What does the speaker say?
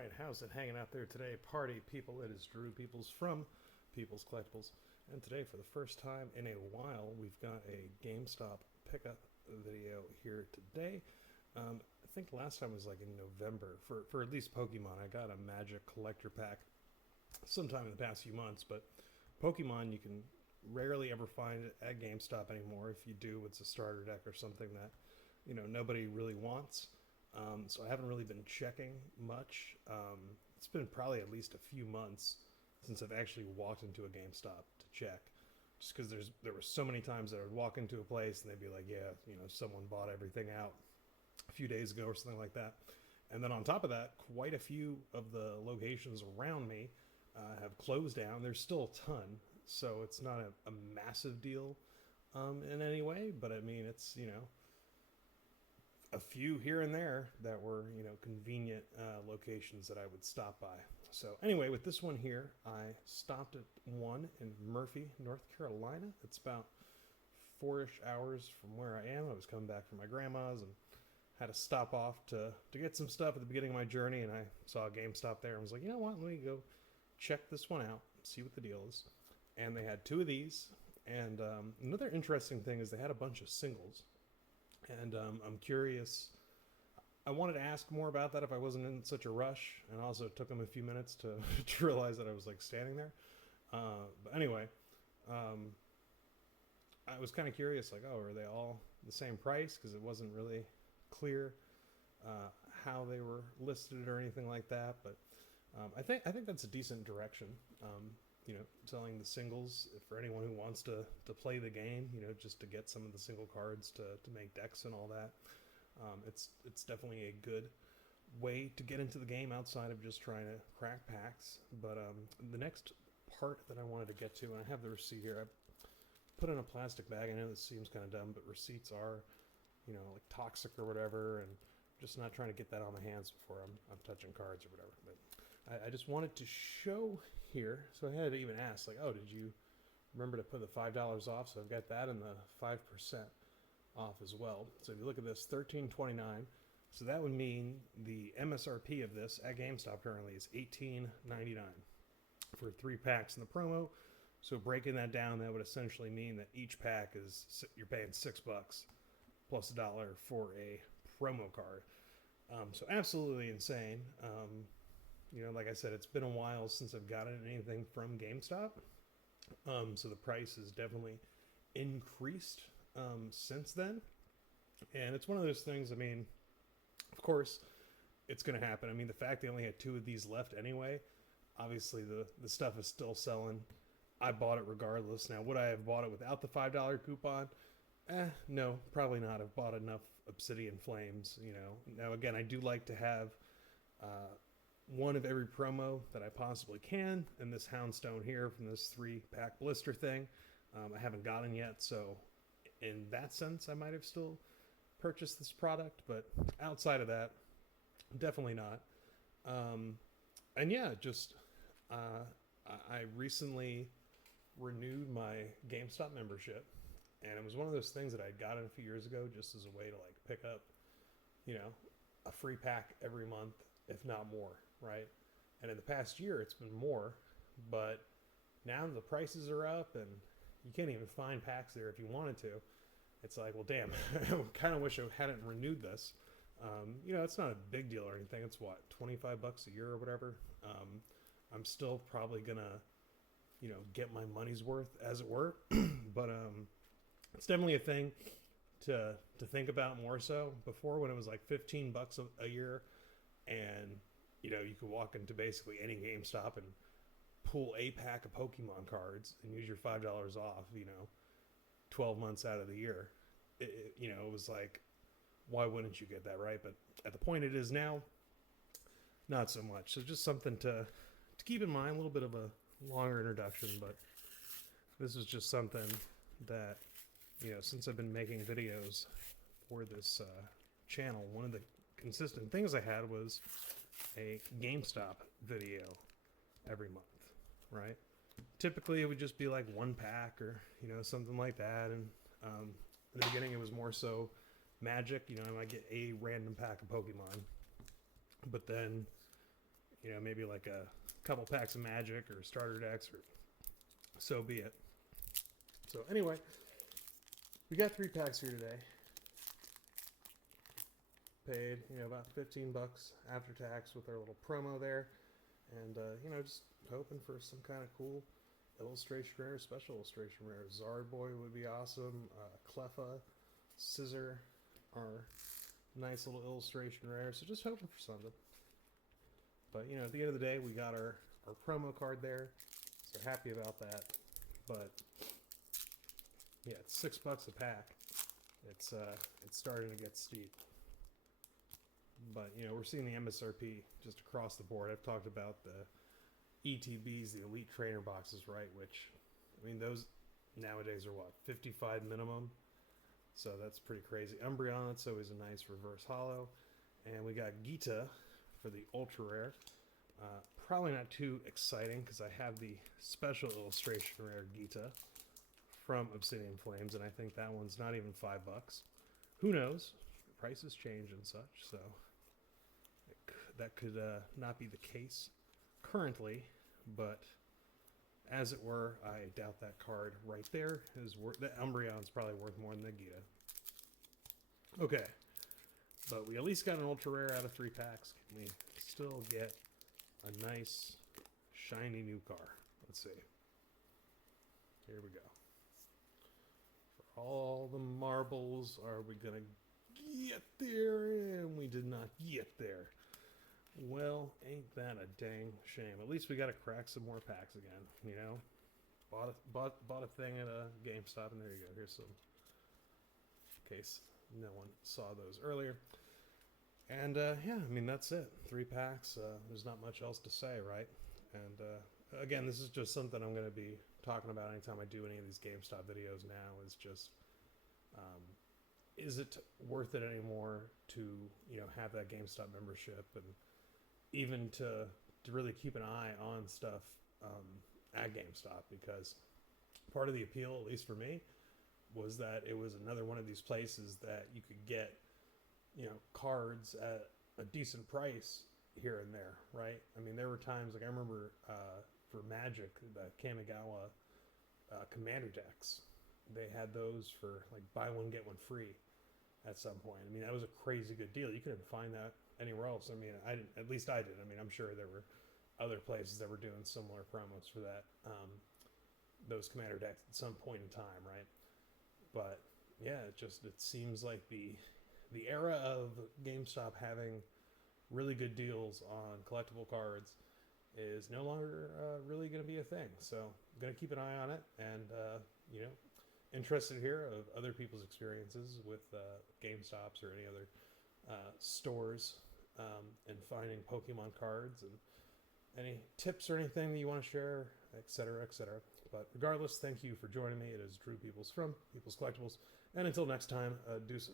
Alright, how's it hanging out there today? Party people, it is Drew Peoples from Peoples Collectibles. And today, for the first time in a while, we've got a GameStop pickup video here today. I think last time was like in November for at least Pokemon. I got a Magic Collector Pack sometime in the past few months, but Pokemon you can rarely ever find it at GameStop anymore. If you do, it's a starter deck or something that, nobody really wants. So I haven't really been checking much. It's been probably at least a few months since I've actually walked into a GameStop to check. Just because there were so many times that I would walk into a place and they'd be like, yeah, someone bought everything out a few days ago or something like that. And then on top of that, quite a few of the locations around me have closed down. There's still a ton, so it's not a massive deal in any way. But I mean, it's, a few here and there that were, convenient locations that I would stop by. So anyway, with this one here, I stopped at one in Murphy, North Carolina. It's about 4-ish hours from where I am. I was coming back from my grandma's and had to stop off to get some stuff at the beginning of my journey, and I saw a GameStop there and was like, you know what, let me go check this one out, see what the deal is. And they had two of these, and another interesting thing is they had a bunch of singles. And I'm curious. I wanted to ask more about that if I wasn't in such a rush, and also it took them a few minutes to, to realize that I was like standing there. But anyway, I was kind of curious, like, oh, are they all the same price? Because it wasn't really clear how they were listed or anything like that. But I think that's a decent direction. Selling the singles for anyone who wants to play the game, just to get some of the single cards to make decks and all that. It's definitely a good way to get into the game outside of just trying to crack packs. But the next part that I wanted to get to, and I have the receipt here. I put in a plastic bag. I know this seems kind of dumb, but receipts are, like toxic or whatever, and just not trying to get that on my hands before I'm touching cards or whatever. But I just wanted to show here, so I had to even ask, like, oh, did you remember to put the $5 off? So I've got that and the 5% off as well. So if you look at this, $13.29. So that would mean the MSRP of this at GameStop currently is $18.99 for 3 packs in the promo. So breaking that down, that would essentially mean that each pack is, you're paying $6 plus $1 for a promo card. So absolutely insane. Like I said, it's been a while since I've gotten anything from GameStop. So the price has definitely increased since then. And it's one of those things, I mean, of course, it's going to happen. I mean, the fact they only had 2 of these left anyway, obviously the stuff is still selling. I bought it regardless. Now, would I have bought it without the $5 coupon? No, probably not. I've bought enough Obsidian Flames, Now, again, I do like to have one of every promo that I possibly can. And this Houndstone here from this 3-pack Blister thing, I haven't gotten yet. So in that sense, I might have still purchased this product. But outside of that, definitely not. And yeah, just I recently renewed my GameStop membership. And it was one of those things that I got a few years ago just as a way to like pick up, a free pack every month, if not more, right? And in the past year, it's been more, but now the prices are up and you can't even find packs there if you wanted to. It's like, well, damn, I kind of wish I hadn't renewed this. It's not a big deal or anything. It's what, $25 a year or whatever. I'm still probably gonna, get my money's worth, as it were. But it's definitely a thing to think about more so. Before, when it was like $15 a year, and you could walk into basically any GameStop and pull a pack of Pokemon cards and use your $5 off. 12 months out of the year, it was like, why wouldn't you get that, right? But at the point it is now, not so much. So just something to keep in mind. A little bit of a longer introduction, but this is just something that, since I've been making videos for this channel, one of the consistent things I had was a GameStop video every month, right? Typically, it would just be like 1 pack or, something like that. And in the beginning, it was more so Magic. I might get a random pack of Pokemon. But then, you know, maybe like a couple packs of Magic or starter decks, or so be it. So anyway, we got 3 packs here today. Paid, you know, about $15 after tax with our little promo there, and you know, just hoping for some kind of cool illustration rare, special illustration rare. Zardboy would be awesome. Cleffa, Scissor are nice little illustration rare. So just hoping for something. But you know, at the end of the day, we got our promo card there, so happy about that. But yeah, it's $6 a pack. It's starting to get steep. But you know, we're seeing the MSRP just across the board. I've talked about the ETBs, the Elite Trainer boxes, right? Which, I mean, those nowadays are what, 55 minimum. So that's pretty crazy. Umbreon, that's always a nice reverse holo. And we got Gita for the ultra rare. Probably not too exciting because I have the special illustration rare Gita from Obsidian Flames, and I think that one's not even $5. Who knows? Prices change and such, so that could not be the case currently, but as it were, I doubt that card right there is worth. The Umbreon's probably worth more than the Gita. Okay, but we at least got an ultra rare out of 3 packs. Can we still get a nice shiny new car? Let's see. Here we go. For all the marbles, are we gonna get there? And we did not get there. Well, ain't that a dang shame. At least we got to crack some more packs again, you know? Bought a thing at a GameStop, and there you go. Here's some, in case no one saw those earlier. And yeah, I mean, that's it. 3 packs. There's not much else to say, right? And again, this is just something I'm going to be talking about anytime I do any of these GameStop videos now, is just, is it worth it anymore to, you know, have that GameStop membership, and even to really keep an eye on stuff at GameStop? Because part of the appeal, at least for me, was that it was another one of these places that you could get, you know, cards at a decent price here and there, right? I mean, there were times, like I remember for Magic, the Kamigawa Commander decks, they had those for like buy one, get one free at some point. I mean, that was a crazy good deal. You couldn't find that anywhere else. I mean, I didn't, at least I did. I mean, I'm sure there were other places that were doing similar promos for that, those Commander decks at some point in time, right? But yeah, it seems like the era of GameStop having really good deals on collectible cards is no longer really going to be a thing. So I'm going to keep an eye on it, and you know, interested to hear of other people's experiences with GameStops or any other stores and finding Pokemon cards, and any tips or anything that you want to share, etc., etc. But regardless, thank you for joining me. It is Drew Peoples from Peoples Collectibles, and until next time, deuces.